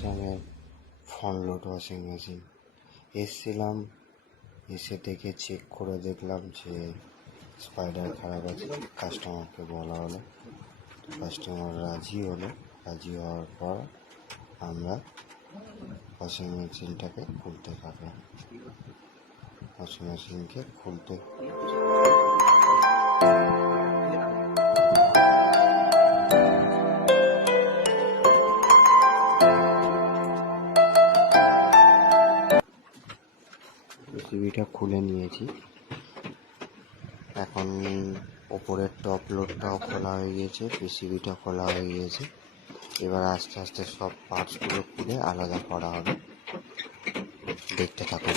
স্যামসাংয়ের front load washing machine এসেছিলাম, এসে দেখে চেক করে দেখলাম যে স্পাইডার খারাপ আছে। কাস্টমারকে বলা হলো, কাস্টমার রাজি হলো। রাজি হওয়ার পর আমরা ওয়াশিং মেশিনটাকে খুলতে থাকলাম। ওয়াশিং মেশিনকে খুলতে পিসিবিটা খুলে নিয়েছি। এখন ওপরের টপ লোডটাও খোলা হয়ে গিয়েছে, পিসিবিটা খোলা হয়ে গিয়েছে। এবার আস্তে আস্তে সব পার্টসগুলো খুলে আলাদা করা হবে। দেখতে থাকুন।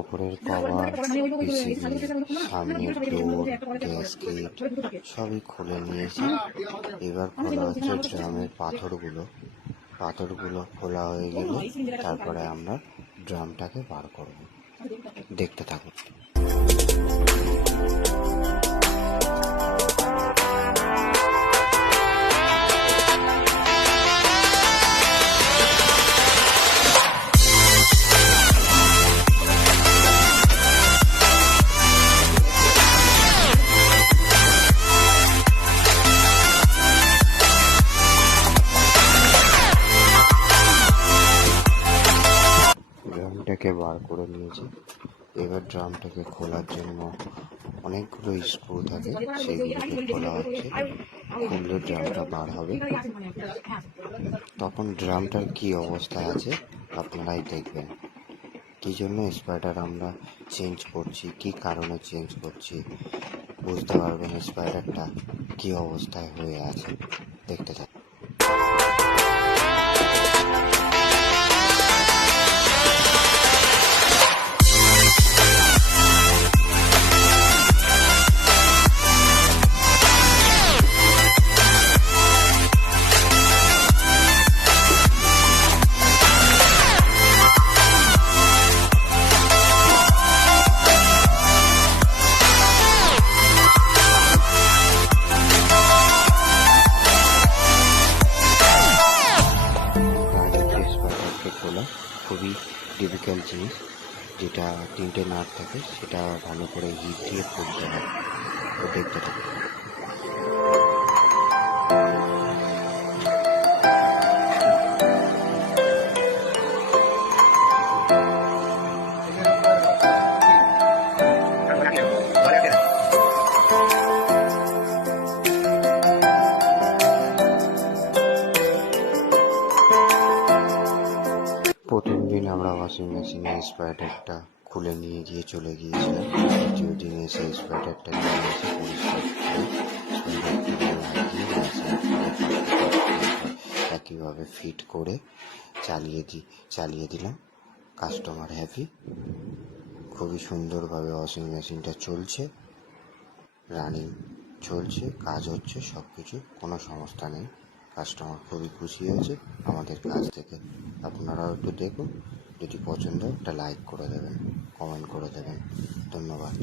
ওপরের কভার, পিসিবি, সামনের ডোর, গ্যাসকেট সবই খুলে নিয়েছি। এবার খোলা হচ্ছে ড্রামের পাথরগুলো খোলা হয়ে গেলে তারপরে আমরা ড্রামটাকে বার করব। দেখতে থাকুন। ড্রামটাকে বার করে নিয়েছি। এবার ড্রামটাকে খোলার জন্য অনেকগুলো স্ক্রু থাকে, সেইগুলোকে খোলা হচ্ছে। খুললে ড্রামটা বার হবে। তখন ড্রামটার কি অবস্থায় আছে আপনারাই দেখবেন। কী জন্য স্পাইডার আমরা চেঞ্জ করছি, কি কারণে চেঞ্জ করছি বুঝতে পারবেন স্পাইডারটা কি অবস্থায় হয়ে আছে। দেখতে থাকুন। খোলা খুবই ডিফিকাল্ট জিনিস, যেটা 3টে নাট থাকে সেটা ভালো করে হিট দিয়ে খুলতে হয়। তো দেখতে থাকুন। প্রথম দিন আমরা ওয়াশিং মেশিনে স্পাইডারটা খুলে নিয়ে গিয়ে চলে গিয়েছিলাম। দ্বিতীয় দিন এসে স্পাইডারটা নিয়ে এসে পরিষ্কার করে একইভাবে ফিট করে চালিয়ে দিলাম। Customer happy. খুবই সুন্দরভাবে ওয়াশিং মেশিনটা চলছে, রানিং চলছে, কাজ হচ্ছে, সব কিছু, কোনো সমস্যা নেই। কাস্টমার খুবই খুশি হয়েছে আমাদের কাজ থেকে। আপনারাও একটু দেখুন, যদি পছন্দ একটা লাইক করে দেবেন, কমেন্ট করে দেবেন। ধন্যবাদ।